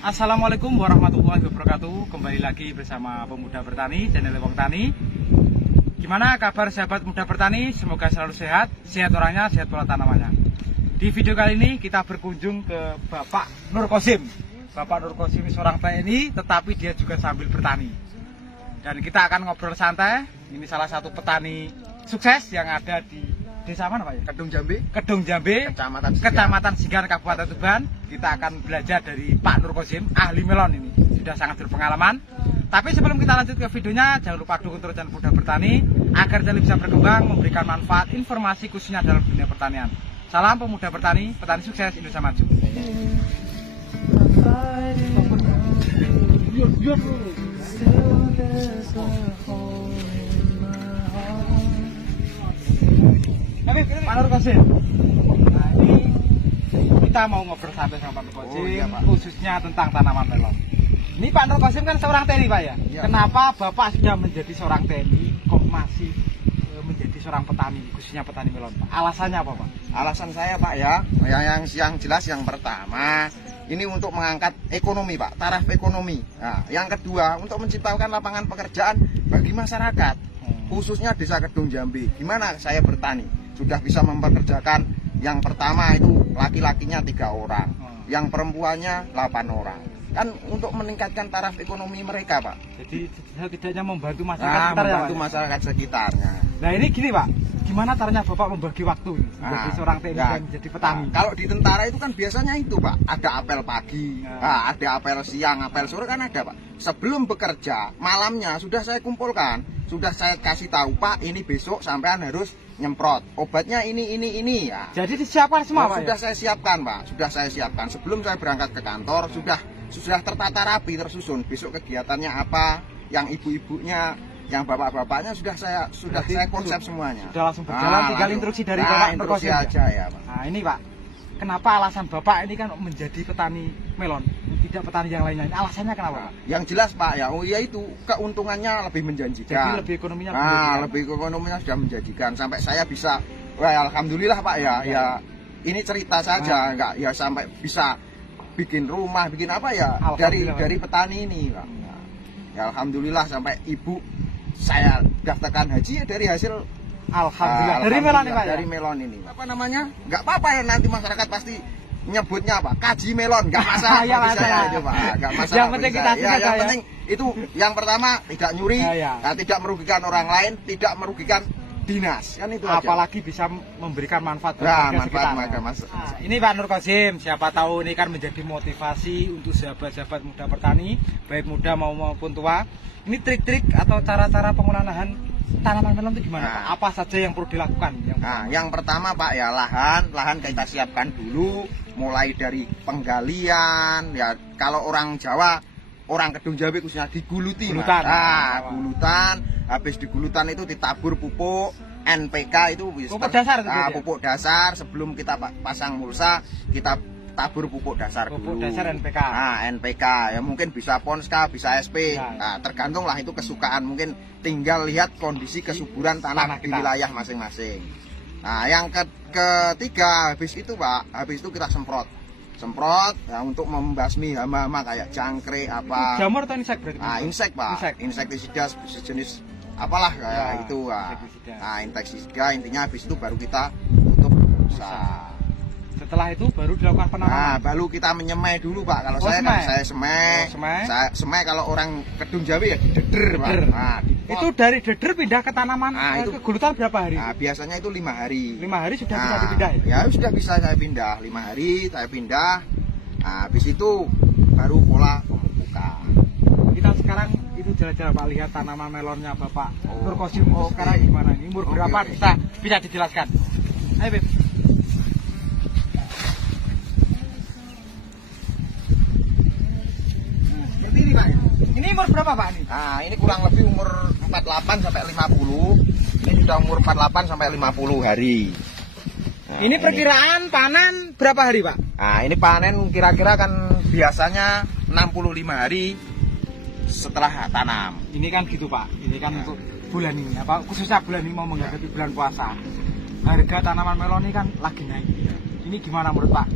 Assalamualaikum warahmatullahi wabarakatuh. Kembali lagi bersama Pemuda Bertani, channel Wong Tani. Gimana kabar sahabat muda bertani? Semoga selalu sehat, sehat orangnya, sehat pola tanamannya. Di video kali ini kita berkunjung ke Bapak Nur Qosim. Bapak Nur Qosim seorang TNI, tetapi dia juga sambil bertani. Dan kita akan ngobrol santai. Ini salah satu petani sukses yang ada di desa mana Pak ya? Kedung Jambe, Kecamatan Singgahan, Kabupaten Tuban. Kita akan belajar dari Pak Nur Qosim, ahli melon ini. Sudah sangat berpengalaman. Tapi sebelum kita lanjut ke videonya, jangan lupa dukung terus channel Pemuda Bertani agar channel bisa berkembang, memberikan manfaat, informasi khususnya dalam dunia pertanian. Salam Pemuda Bertani, petani sukses, Indonesia maju. Pak Nur Qosim, nah ini kita mau ngobrol santai sama Pak Nur Qosim, khususnya tentang tanaman melon. Ini Pak Nur Qosim kan seorang TNI Pak ya? Ya. Kenapa Bapak sudah menjadi seorang TNI kok masih menjadi seorang petani, khususnya petani melon Pak? Alasannya apa Pak? Alasan saya Pak ya, yang jelas yang pertama ini untuk mengangkat ekonomi Pak, taraf ekonomi. Nah, yang kedua untuk menciptakan lapangan pekerjaan bagi masyarakat, khususnya desa Kedung Jambe. Gimana saya bertani? Sudah bisa mempekerjakan yang pertama itu laki-lakinya 3 orang, yang perempuannya 8 orang. Kan untuk meningkatkan taraf ekonomi mereka Pak. Jadi setidaknya membantu masyarakat sekitar ya, membantu masyarakat sekitarnya. Nah ini gini Pak, gimana caranya Bapak membagi waktu menjadi seorang TNI dan menjadi petani? Kalau di tentara itu kan biasanya itu Pak, ada apel pagi, ada apel siang, apel sore kan ada Pak. Sebelum bekerja, malamnya sudah saya kumpulkan, sudah saya kasih tahu Pak, ini besok sampean harus nyemprot obatnya ini ya. Jadi disiapkan semua Pak? Sudah saya siapkan Pak, sudah saya siapkan sebelum saya berangkat ke kantor, sudah tertata rapi, tersusun besok kegiatannya apa, yang ibu-ibunya, yang bapak-bapaknya sudah saya konsep semuanya. Sudah langsung berjalan, tinggal instruksi dari Bapak Nur Qosim aja ya Pak. Nah ini Pak, kenapa alasan Bapak ini kan menjadi petani melon, tidak petani yang lainnya? Alasannya kenapa Pak? Yang jelas Pak ya, itu keuntungannya lebih menjanjikan. Jadi lebih ekonominya lebih ekonominya sudah menjanjikan sampai saya bisa, alhamdulillah Pak ya ini cerita saja, enggak ya sampai bisa bikin rumah, bikin apa ya dari petani ini Pak. Ya alhamdulillah sampai ibu saya daftarkan haji ya dari hasil alhamdulillah dari melon ini Pak ya? Dari melon ini. Apa namanya? Enggak apa-apa ya, nanti masyarakat pasti nyebutnya apa? Kaji melon, enggak masalah bagi saya itu Pak. Enggak masalah. Yang penting kita yang penting itu yang pertama tidak nyuri, tidak merugikan orang lain, tidak merugikan dinas, kan itu apalagi aja. Bisa memberikan manfaat bagi sekitar. Ini Pak Nur Qosim, siapa tahu ini kan menjadi motivasi untuk sahabat-sahabat muda petani, baik muda maupun tua. Ini trik-trik atau cara-cara pengolahan lahan tanaman melon itu gimana Pak? Apa saja yang perlu dilakukan? Yang pertama Pak ya lahan kita siapkan dulu, mulai dari penggalian ya. Kalau orang Jawa, orang Kedung Jambe khususnya diguluti. Gulutan. Habis digulutan itu ditabur pupuk NPK itu pupuk dasar itu pupuk dasar. Sebelum kita pasang mulsa, kita tabur pupuk dasar dulu. Pupuk dasar NPK. NPK ya mungkin bisa Ponska, bisa SP. Tergantung lah itu kesukaan. Mungkin tinggal lihat kondisi kesuburan tanah di wilayah masing-masing. Nah, yang ketiga habis itu Pak, habis itu kita semprot ya, untuk membasmi hama-hama kayak jangkrik apa. Jamur atau insek berarti? Insek Pak. Insektisida sejenis apalah kayak itu. Insektisida intinya habis itu baru kita tutup mulsa. Setelah itu baru dilakukan penanaman. Baru kita menyemai dulu Pak. Kalau saya semai kalau orang Kedung Jambe ya dideder Pak. Itu dari deder pindah ke tanaman ke gulutan berapa hari? Biasanya itu 5 hari. 5 hari sudah bisa dipindah ya? Ya sudah bisa saya pindah. 5 hari saya pindah. Habis itu baru pola pemupukan. Kita sekarang itu jalan-jalan Pak, lihat tanaman melonnya Bapak Nur Qosim sekarang gimana? Ini umur berapa bisa dijelaskan? Ayo Beb. Ini Pak. Ini umur berapa Pak ini? Ini kurang lebih umur 48 sampai 50. Ini sudah umur 48 sampai 50 hari. Ini perkiraan panen berapa hari Pak? Ini panen kira-kira kan biasanya 65 hari setelah tanam. Ini kan gitu Pak. Ini kan untuk bulan ini khususnya bulan ini mau menghadapi bulan puasa. Harga tanaman melon ini kan lagi naik. Ini gimana menurut Pak?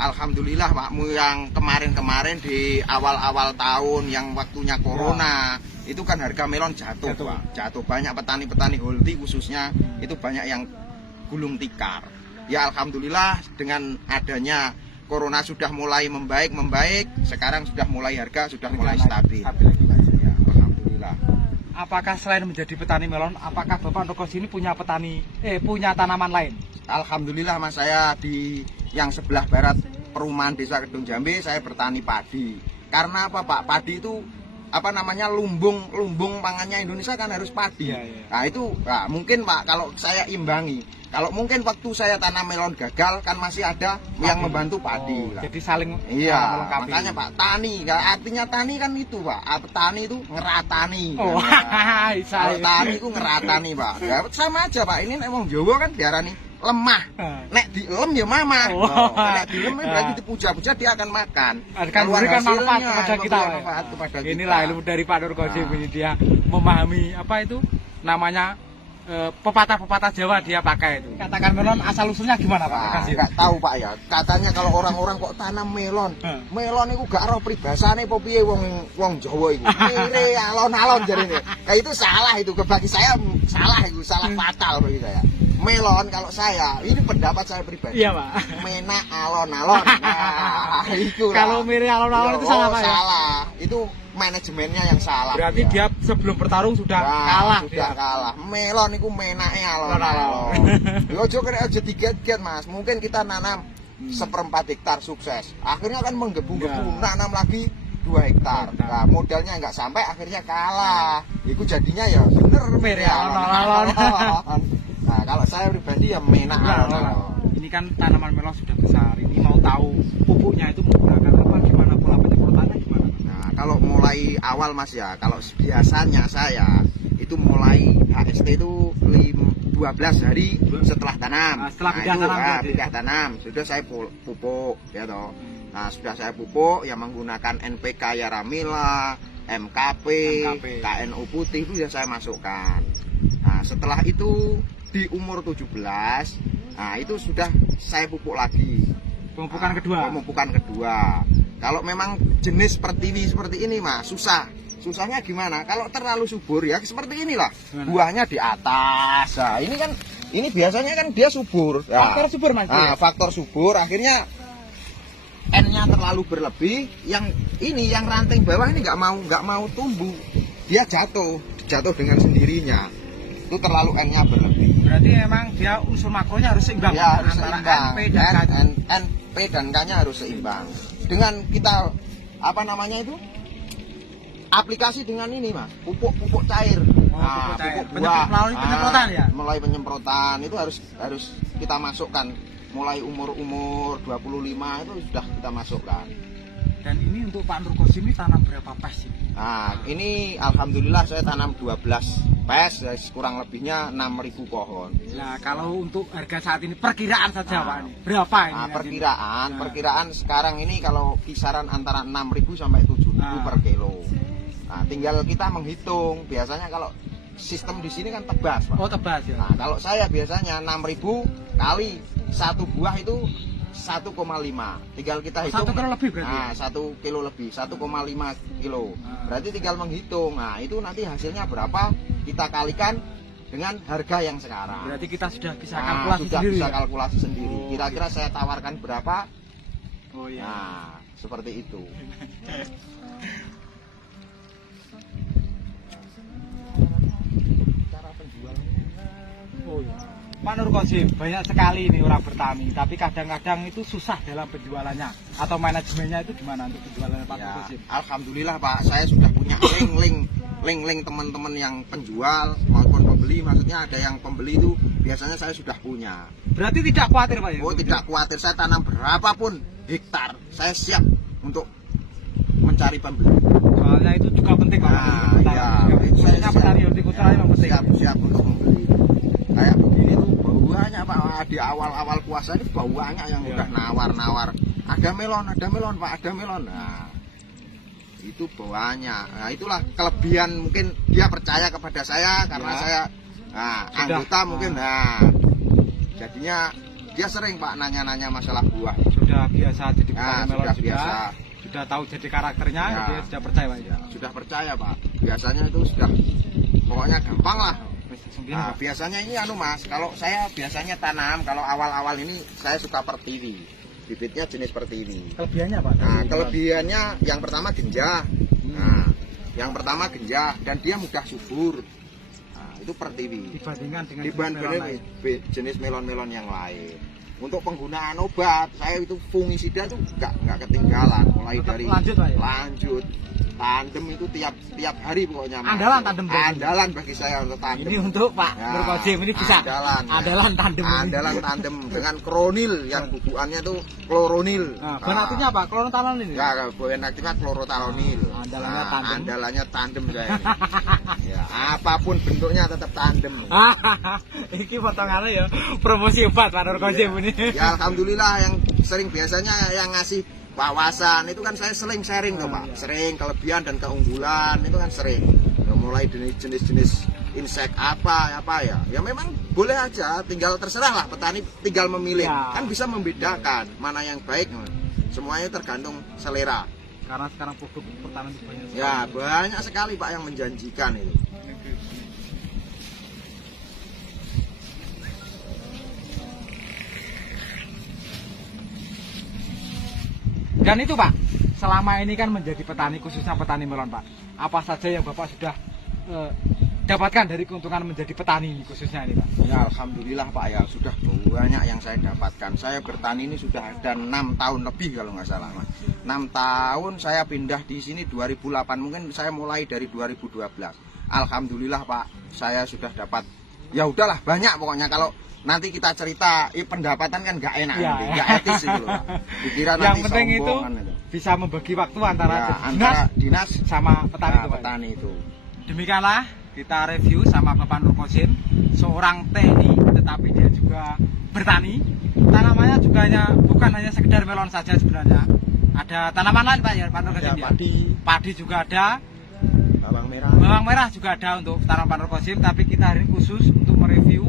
alhamdulillah Pakmu yang kemarin-kemarin di awal-awal tahun yang waktunya corona itu kan harga melon jatuh Pak. Jatuh banyak petani-petani holti khususnya itu banyak yang gulung tikar. Ya alhamdulillah dengan adanya corona sudah mulai membaik, sekarang sudah mulai harga sudah mulai stabil. Ya, alhamdulillah. Apakah selain menjadi petani melon, apakah Bapak Nurkosi ini punya punya tanaman lain? Alhamdulillah Mas, saya di yang sebelah barat perumahan Desa Kedung Jambe saya bertani padi. Karena apa Pak? Padi itu apa namanya lumbung pangannya Indonesia kan harus padi. Nah itu mungkin Pak kalau saya imbangi. Kalau mungkin waktu saya tanam melon gagal kan masih ada yang membantu padi. Jadi saling melengkapi. Makanya Pak tani, artinya tani kan itu Pak. Tani itu ngeratani. Kalau tani itu ngeratani Pak. Ya, sama aja Pak. Ini wong Jawa kan diarani lemah. Nek dilem ya mama. Nek dilem berarti dipuja-puja dia akan makan. Akan memberikan manfaat kepada kita. Inilah ilmu dari Pak Nurkosi ini dia memahami apa itu namanya pepatah-pepatah Jawa dia pakai itu. Katakan melon asal usulnya gimana Pak? Enggak tahu Pak ya. Katanya kalau orang-orang kok tanam melon. Melon itu gak roh pribasane apa piye wong Jawa iku. Mire alon-alon jarine. Kayak itu salah itu bagi saya salah itu, salah fatal bagi saya. Melon kalau saya, ini pendapat saya pribadi. Iya Pak. Mena alon-alon. Nah, itu. Kalau mire alon-alon itu salah Pak ya? Salah. Itu manajemennya yang salah. Berarti dia sebelum bertarung sudah kalah. Sudah kalah. Melon itu menake alon-alon. Yo aja diget-get Mas. Mungkin kita nanam 1/4 hektar sukses. Akhirnya kan menggebu-gebu nanam lagi 2 hektar. Nah, modalnya nggak sampai akhirnya kalah. Itu jadinya ya bener mire alon-alon. Nah, kalau saya pribadi ya menak alon-alon. Ini kan tanaman melon sudah besar. Ini mau tahu pupuknya itu menggunakan apa, gimana pola penyemprotannya gimana? Nah, kalau mulai awal Mas ya, kalau biasanya saya itu mulai HST itu 12 hari setelah tanam. Setelah pindah tanam, sudah saya pupuk ya toh. Nah, sudah saya pupuk yang menggunakan NPK Yaramila, MKP, KNU putih itu sudah saya masukkan. Nah, setelah itu di umur 17, nah itu sudah saya pupuk lagi. Pemupukan kedua. Kalau memang jenis seperti ini Mas, susahnya gimana? Kalau terlalu subur ya seperti inilah. Buahnya di atas. Nah, ini biasanya kan dia subur. Faktor subur Mas. Nah, faktor subur akhirnya N-nya terlalu berlebih, yang ranting bawah ini nggak mau tumbuh. Dia jatuh dengan sendirinya. Itu terlalu N-nya berlebih. Berarti emang dia unsur makronya harus seimbang. Ya, harus antara seimbang. NP dan K-nya harus seimbang. Dengan kita aplikasi dengan ini Mas, pupuk cair. Pupuk buah. Penyemprotan ya? Mulai penyemprotan itu harus kita masukkan. Mulai umur 25 itu sudah kita masukkan. Dan ini untuk Pak Nurkosi ini tanam berapa pes ini? Nah, ini alhamdulillah saya tanam 12 pes, kurang lebihnya 6.000 pohon. Nah, kalau untuk harga saat ini perkiraan saja Pak ini, berapa ini? Perkiraan sekarang ini kalau kisaran antara 6.000 sampai 7.000 per kilo. Nah, tinggal kita menghitung. Biasanya kalau sistem di sini kan tebas, Pak. Oh, tebas ya. Nah, kalau saya biasanya 6.000 kali satu buah itu 1,5. Tinggal kita hitung. 1 kilo lebih berarti. Nah, 1 kilo lebih, 1,5 kilo. Berarti tinggal menghitung. Nah, itu nanti hasilnya berapa kita kalikan dengan harga yang sekarang. Berarti kita sudah bisa kalkulasi sendiri. Bisa kalkulasi sendiri. Kira-kira saya tawarkan berapa? Oh iya. Nah, seperti itu. Cara penjualannya. Oh iya. Pak Nurkosi, banyak sekali ini orang bertani, tapi kadang-kadang itu susah dalam penjualannya atau manajemennya itu gimana untuk penjualannya Pak Nurkosi? Alhamdulillah Pak, saya sudah punya link teman-teman yang penjual maupun pembeli, maksudnya ada yang pembeli itu biasanya saya sudah punya. Berarti tidak khawatir Pak ya? Oh tidak khawatir, saya tanam berapapun hektar, saya siap untuk mencari pembeli. Soalnya itu juga penting Pak. Soalnya petani hortikultura memang penting. Siap untuk membeli. Kayak begini tuh bauannya Pak, di awal-awal puasa ini bauannya yang udah nawar-nawar. Ada melon Pak, ada melon. Nah, itu bauannya. Nah, itulah kelebihan, mungkin dia percaya kepada saya karena saya anggota mungkin. Nah, jadinya dia sering Pak nanya-nanya masalah buah. Sudah biasa jadi petani melon sudah juga. biasa. Sudah tahu jadi karakternya, Ya. dia sudah percaya Pak ya. Sudah percaya Pak. Biasanya itu sudah pokoknya gampang lah. Nah, Pak. biasanya ini Mas, kalau saya biasanya tanam, kalau awal-awal ini saya suka pertiwi. Bibitnya jenis pertiwi. Kelebihannya Pak? Nah, kelebihannya yang pertama genjah. Nah, yang pertama genjah dan dia mudah subur. Nah, itu pertiwi. Dibandingkan dengan Dibandingkan jenis melon-melon yang lain. Untuk penggunaan obat, saya itu fungisida itu nggak ketinggalan. Mulai tetap dari lanjut, Pak, ya? lanjut. Tandem itu tiap hari pokoknya. Andalan tandem. Andalan bagi saya untuk tandem. Ini untuk Pak Ya, Nur Qasim ini bisa. Andalan tandem. Andalan tandem dengan klonil yang bubukannya tuh kloronil. Nah, bahan aktifnya apa? Klorotalon ini. Ya, bahan aktifnya klorotalonil. Andalannya tandem. Andalannya tandem saya. Ya, apapun bentuknya tetap tandem. Ini potongannya ya promosi obat Pak Nur Qasim ini. Ya alhamdulillah yang sering biasanya yang ngasih wawasan itu kan saya sering sharing tuh Pak. Sering kelebihan dan keunggulan itu kan sering. Ya, mulai dari jenis-jenis insek apa ya. Ya memang boleh aja, tinggal terserah lah petani tinggal memilih. Ya. Kan bisa membedakan mana yang baik. Semuanya tergantung selera. Karena sekarang produk pertanian itu banyak. Ya, banyak sekali Pak yang menjanjikan itu. Dan itu Pak, selama ini kan menjadi petani, khususnya petani melon Pak, apa saja yang Bapak sudah dapatkan dari keuntungan menjadi petani khususnya ini Pak? Ya alhamdulillah Pak ya, sudah banyak yang saya dapatkan. Saya bertani ini sudah ada 6 tahun lebih kalau nggak salah Mas. 6 tahun saya pindah di sini 2008, mungkin saya mulai dari 2012. Alhamdulillah Pak, saya sudah dapat, ya udahlah banyak pokoknya. Kalau nanti kita cerita, pendapatan kan nggak enak, Ya, nggak etis itu loh. Dikira yang nanti penting itu sombong, kan itu. bisa membagi waktu antara, Ya, dinas, antara dinas sama petani nah, itu Pak. petani itu. Demikianlah kita review sama Bapak Nur Qasim, seorang TNI tetapi dia juga bertani. Tanamannya juga bukan hanya sekedar melon saja sebenarnya. Ada tanaman lain Pak ya Pak Nur Qasim ya. Padi juga ada. Bawang merah juga ada untuk tanaman Pak Nur Qasim, tapi kita hari ini khusus untuk mereview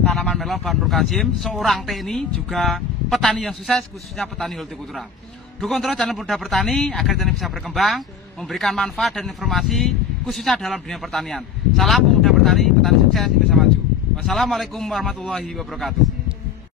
tanaman melon Pak Nur Qasim, seorang TNI juga petani yang sukses, khususnya petani hortikultura. Dukung terus channel Muda Bertani agar channel bisa berkembang, memberikan manfaat dan informasi khususnya dalam dunia pertanian. Salam Muda Bertani, petani sukses, Indonesia maju. Wassalamualaikum warahmatullahi wabarakatuh.